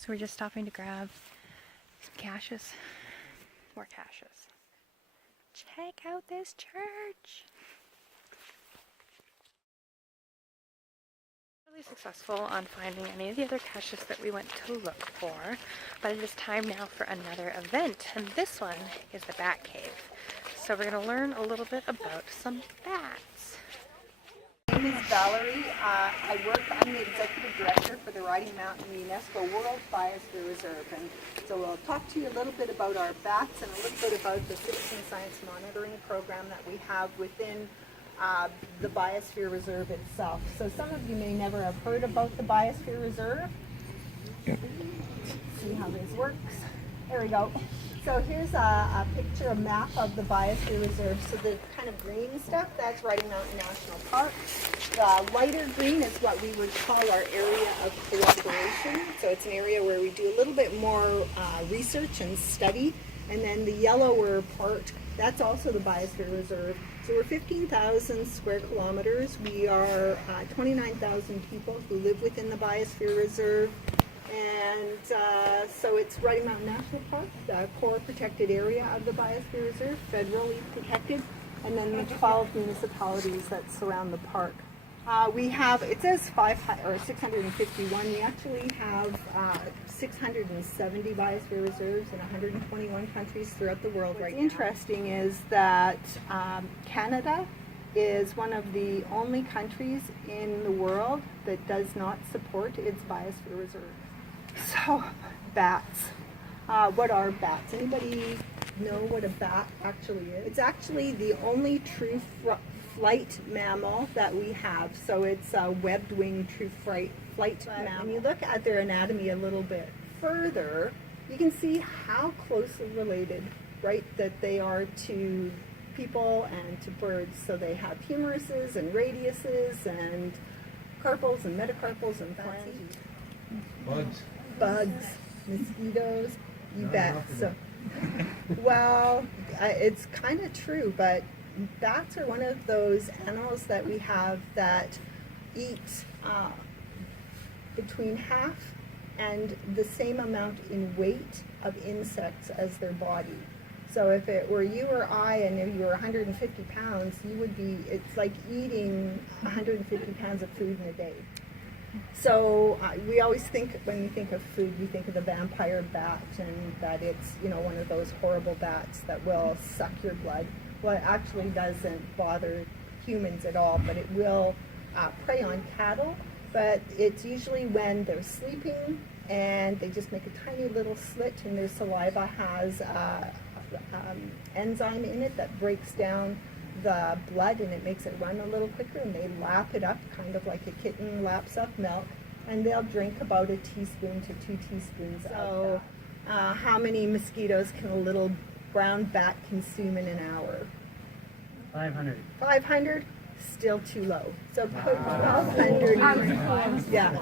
So we're just stopping to grab some caches. More caches. Check out this church! Really successful on finding any of the other caches that we went to look for, but it is time now for another event, and this one is the Bat Cave. So we're going to learn a little bit about some bats. My name is Valerie. I'm the executive director for the Riding Mountain UNESCO World Biosphere Reserve, and so I'll talk to you a little bit about our bats and a little bit about the citizen science monitoring program that we have within the Biosphere Reserve itself. So some of you may never have heard about the Biosphere Reserve. Let's see how this works. There we go. So here's a picture, a map of the Biosphere Reserve. So the kind of green stuff, that's Riding Mountain National Park. The lighter green is what we would call our area of collaboration. So it's an area where we do a little bit more research and study. And then the yellower part, that's also the Biosphere Reserve. So we're 15,000 square kilometers. We are 29,000 people who live within the Biosphere Reserve. And so it's Riding Mountain National Park, the core protected area of the Biosphere Reserve, federally protected, and then the 12 municipalities that surround the park. We have, it says 651, we actually have 670 biosphere reserves in 121 countries throughout the world right now. What's interesting is that Canada is one of the only countries in the world that does not support its biosphere reserve. So, bats. What are bats? Anybody know what a bat actually is? It's actually the only true flight mammal that we have. So it's a webbed-winged true flight mammal. When you look at their anatomy a little bit further, you can see how closely related, right, that they are to people and to birds. So they have humeruses and radiuses and carpals and metacarpals and bugs, mosquitoes, you bet. So, well, it's kind of true, but bats are one of those animals that we have that eat between half and the same amount in weight of insects as their body. So if it were you or I and if you were 150 pounds, you would be, it's like eating 150 pounds of food in a day. So we always think, when we think of food, we think of the vampire bat and that it's, you know, one of those horrible bats that will suck your blood. Well, it actually doesn't bother humans at all, but it will prey on cattle. But it's usually when they're sleeping and they just make a tiny little slit and their saliva has enzyme in it that breaks down the blood and it makes it run a little quicker, and they lap it up kind of like a kitten laps up milk, and they'll drink about a teaspoon to 2 teaspoons of that. How many mosquitoes can a little brown bat consume in an hour? 500. 500? Still too low. So put 1,200. Yeah.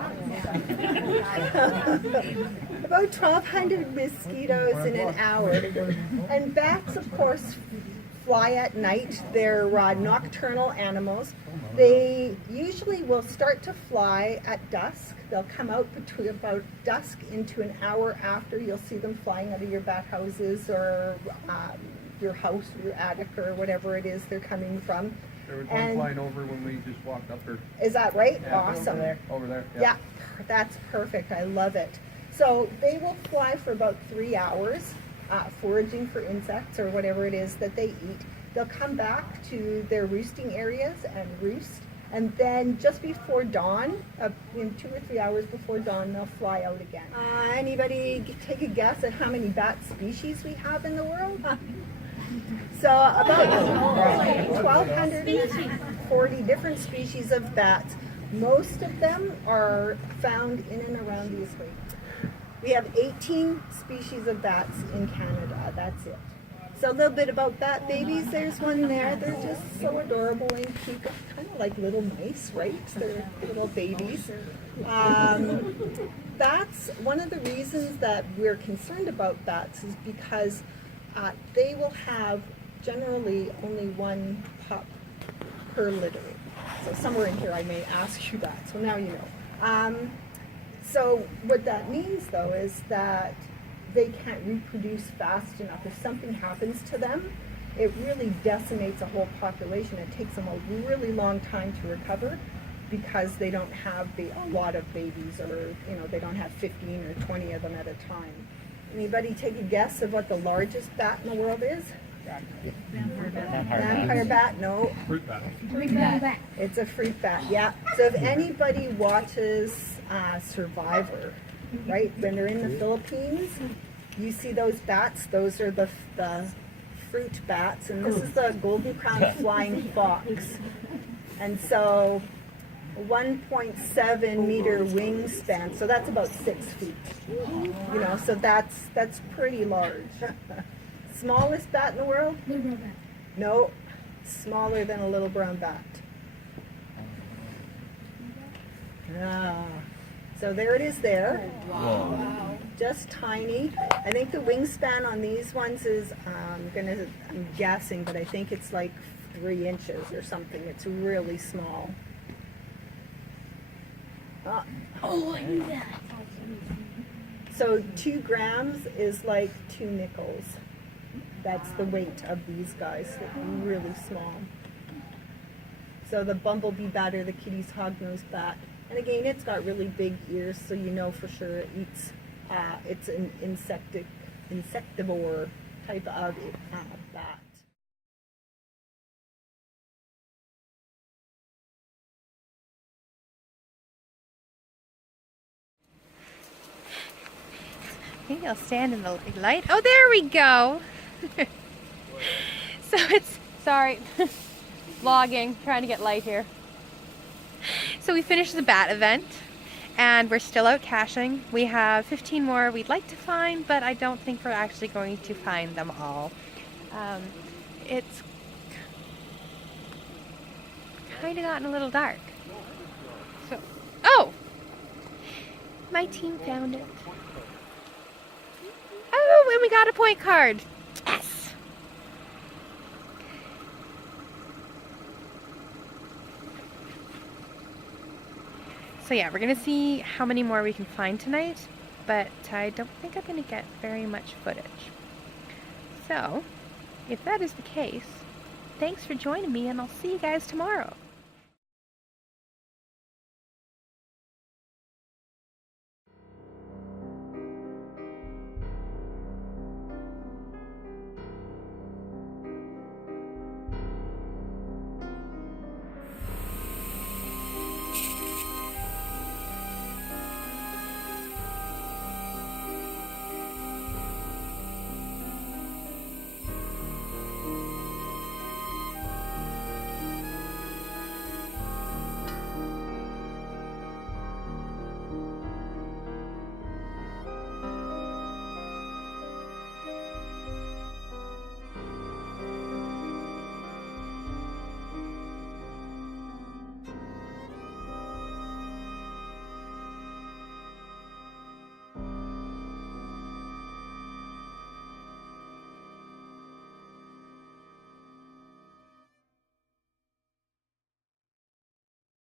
About 1,200 mosquitoes in an hour. And bats, of course, fly at night. They're nocturnal animals. They usually will start to fly at dusk. They'll come out between about dusk into an hour after. You'll see them flying out of your bat houses or your house or your attic or whatever it is they're coming from. There was one flying over when we just walked up there. Is that right? Yeah, awesome. Over there. Yeah, that's perfect. I love it. So they will fly for about 3 hours, foraging for insects or whatever it is that they eat. They'll come back to their roosting areas and roost, and then just before dawn, in 2 or 3 hours before dawn, they'll fly out again. Anybody take a guess at how many bat species we have in the world? So about 1,240 different species of bats. Most of them are found in and around the equator. We have 18 species of bats in Canada. That's it. So a little bit about bat babies. There's one there. They're just so adorable and cute, kind of like little mice, right? They're little babies. Bats, one of the reasons that we're concerned about bats is because they will have generally only one pup per litter. So somewhere in here I may ask you that, so now you know. So what that means though is that they can't reproduce fast enough. If something happens to them, it really decimates a whole population. It takes them a really long time to recover because they don't have a lot of babies, or they don't have 15 or 20 of them at a time. Anybody take a guess of what the largest bat in the world is? Vampire bat? No. Fruit bat. It's a fruit bat, yeah. So if anybody watches Survivor, right, when they're in the Philippines, you see those bats, those are the fruit bats, and this is the golden crowned flying fox. And so 1.7 meter wingspan, so that's about 6 feet. So that's pretty large. Smallest bat in the world? Little brown bat. No, smaller than a little brown bat. Ah, so there it is there. Whoa. Just tiny. I think the wingspan on these ones is, I'm guessing, but I think it's like 3 inches or something. It's really small. Oh, I knew that. So 2 grams is like 2 nickels. That's the weight of these guys. They're really small. So the bumblebee bat, or the Kitty's hognose bat. And again, it's got really big ears, so you know for sure it eats. It's an insectivore type of bat. Maybe I'll stand in the light. Oh, there we go. So it's, sorry, vlogging, trying to get light here. So we finished the bat event and we're still out caching. We have 15 more we'd like to find, but I don't think we're actually going to find them all. It's kind of gotten a little dark. So, oh! My team found it. Oh, and we got a point card. Yes! So yeah, we're gonna see how many more we can find tonight, but I don't think I'm gonna get very much footage. So, if that is the case, thanks for joining me, and I'll see you guys tomorrow.